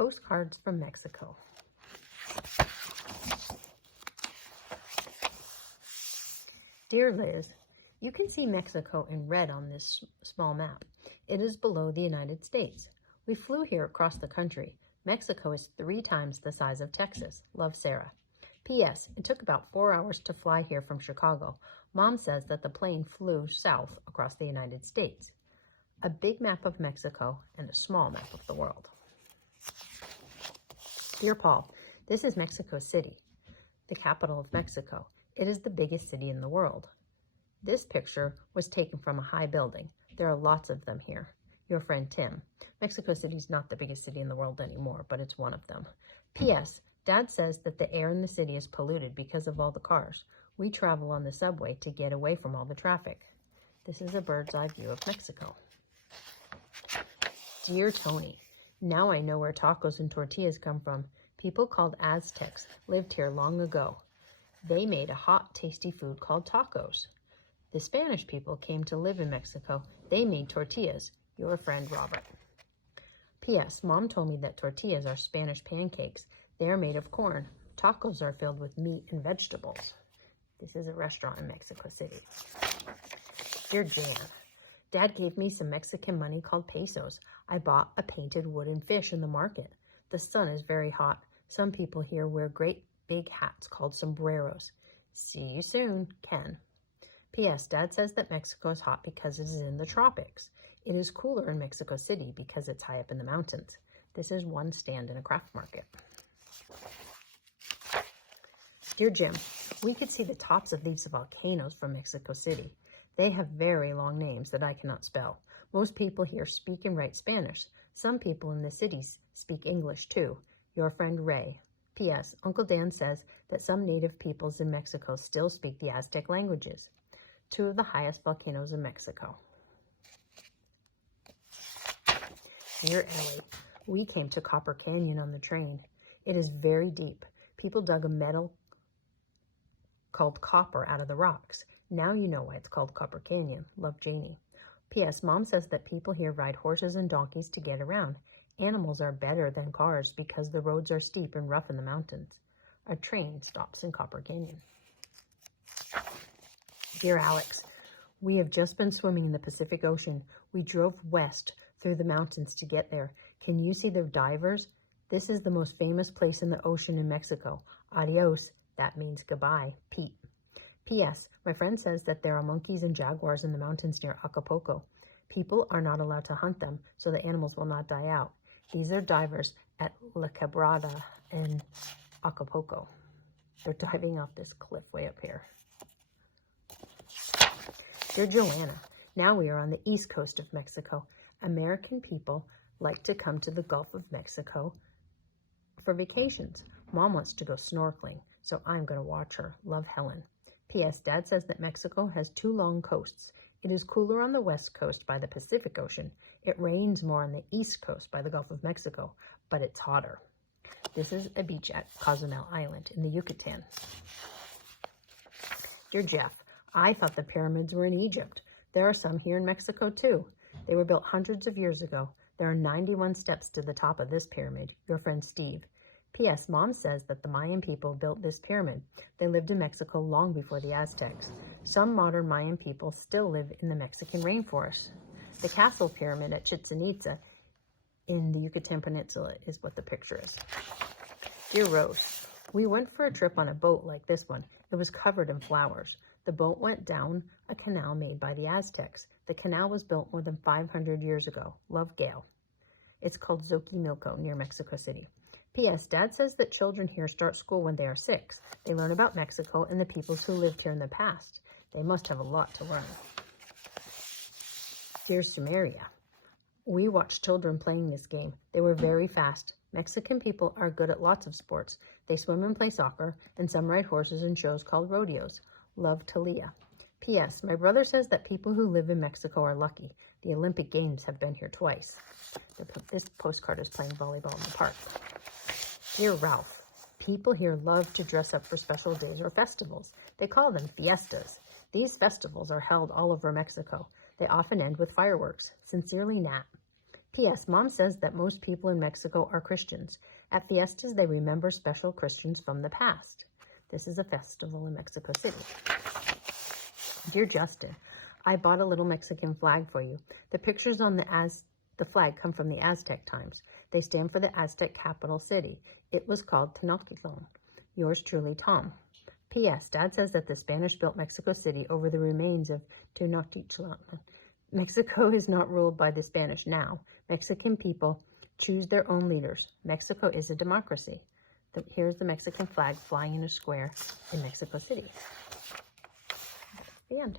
Postcards from Mexico. Dear Liz, you can see Mexico in red on this small map. It is below the United States. We flew here across the country. Mexico is 3 times the size of Texas. Love, Sarah. P.S. It took about 4 hours to fly here from Chicago. Mom says that the plane flew south across the United States. A big map of Mexico and a small map of the world. Dear Paul, this is Mexico City, the capital of Mexico. It is the biggest city in the world. This picture was taken from a high building. There are lots of them here. Your friend Tim. Mexico City is not the biggest city in the world anymore, but it's one of them. P.S. Dad says that the air in the city is polluted because of all the cars. We travel on the subway to get away from all the traffic. This is a bird's eye view of Mexico. Dear Tony, now I know where tacos and tortillas come from. People called Aztecs lived here long ago. They made a hot, tasty food called tacos. The Spanish people came to live in Mexico. They made tortillas. Your friend Robert. P.S. Mom told me that tortillas are Spanish pancakes. They are made of corn. Tacos are filled with meat and vegetables. This is a restaurant in Mexico City. Dear Jan, Dad gave me some Mexican money called pesos. I bought a painted wooden fish in the market. The sun is very hot. Some people here wear great big hats called sombreros. See you soon, Ken. P.S. Dad says that Mexico is hot because it is in the tropics. It is cooler in Mexico City because it's high up in the mountains. This is one stand in a craft market. Dear Jim, we could see the tops of these volcanoes from Mexico City. They have very long names that I cannot spell. Most people here speak and write Spanish. Some people in the cities speak English too. Your friend Ray. P.S. Uncle Dan says that some native peoples in Mexico still speak the Aztec languages. 2 of the highest volcanoes in Mexico. Dear Ellie, we came to Copper Canyon on the train. It is very deep. People dug a metal called copper out of the rocks. Now you know why it's called Copper Canyon. Love, Janie. P.S. Mom says that people here ride horses and donkeys to get around. Animals are better than cars because the roads are steep and rough in the mountains. A train stops in Copper Canyon. Dear Alex, we have just been swimming in the Pacific Ocean. We drove west through the mountains to get there. Can you see the divers? This is the most famous place in the ocean in Mexico. Adios. That means goodbye. Pete. P.S. My friend says that there are monkeys and jaguars in the mountains near Acapulco. People are not allowed to hunt them, so the animals will not die out. These are divers at La Quebrada in Acapulco. They're diving off this cliff way up here. Dear Joanna, now we are on the east coast of Mexico. American people like to come to the Gulf of Mexico for vacations. Mom wants to go snorkeling, so I'm going to watch her. Love, Helen. P.S. Dad says that Mexico has 2 long coasts. It is cooler on the west coast by the Pacific Ocean. It rains more on the east coast by the Gulf of Mexico, but it's hotter. This is a beach at Cozumel Island in the Yucatan. Dear Jeff, I thought the pyramids were in Egypt. There are some here in Mexico too. They were built hundreds of years ago. There are 91 steps to the top of this pyramid. Your friend Steve. P.S. Mom says that the Mayan people built this pyramid. They lived in Mexico long before the Aztecs. Some modern Mayan people still live in the Mexican rainforest. The castle pyramid at Chichen Itza in the Yucatan Peninsula is what the picture is. Dear Rose, we went for a trip on a boat like this one. It was covered in flowers. The boat went down a canal made by the Aztecs. The canal was built more than 500 years ago. Love, Gail. It's called Xochimilco near Mexico City. P.S. Dad says that children here start school when they are 6. They learn about Mexico and the peoples who lived here in the past. They must have a lot to learn. Dear Samaria, we watched children playing this game. They were very fast. Mexican people are good at lots of sports. They swim and play soccer, and some ride horses in shows called rodeos. Love, Talia. P.S. My brother says that people who live in Mexico are lucky. The Olympic Games have been here twice. This postcard is playing volleyball in the park. Dear Ralph, people here love to dress up for special days or festivals. They call them fiestas. These festivals are held all over Mexico. They often end with fireworks. Sincerely, Nat. P.S. Mom says that most people in Mexico are Christians. At fiestas, they remember special Christians from the past. This is a festival in Mexico City. Dear Justin, I bought a little Mexican flag for you. The pictures on the flag come from the Aztec times. They stand for the Aztec capital city. It was called Tenochtitlan. Yours truly, Tom. P.S. Dad says that the Spanish built Mexico City over the remains of Tenochtitlan. Mexico is not ruled by the Spanish now. Mexican people choose their own leaders. Mexico is a democracy. Here's the Mexican flag flying in a square in Mexico City. The end.